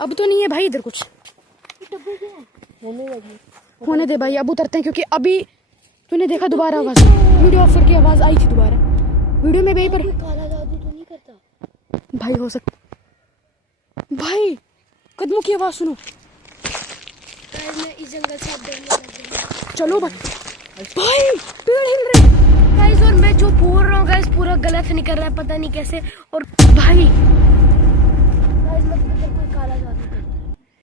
अब तो नहीं है भाई इधर कुछ। होने दे भाई, अब उतरते हैं क्योंकि अभी तूने देखा दोबारा आवाज, वीडियो ऑफ करके आवाज आई थी दोबारा वीडियो में भाई। पर काला जादू तो नहीं करता भाई, हो सकता भाई। कदमों की आवाज सुनो। मैं इस जंगल से अब डरने लग गया। चलो भाई, भाई पेड़ हिल रहे गाइस, और मैं जो बोल रहा हूँ गाइस पूरा गलत नहीं कर रहा है, पता नहीं कैसे। और भाई गाइस, मतलब इधर कोई काला जादू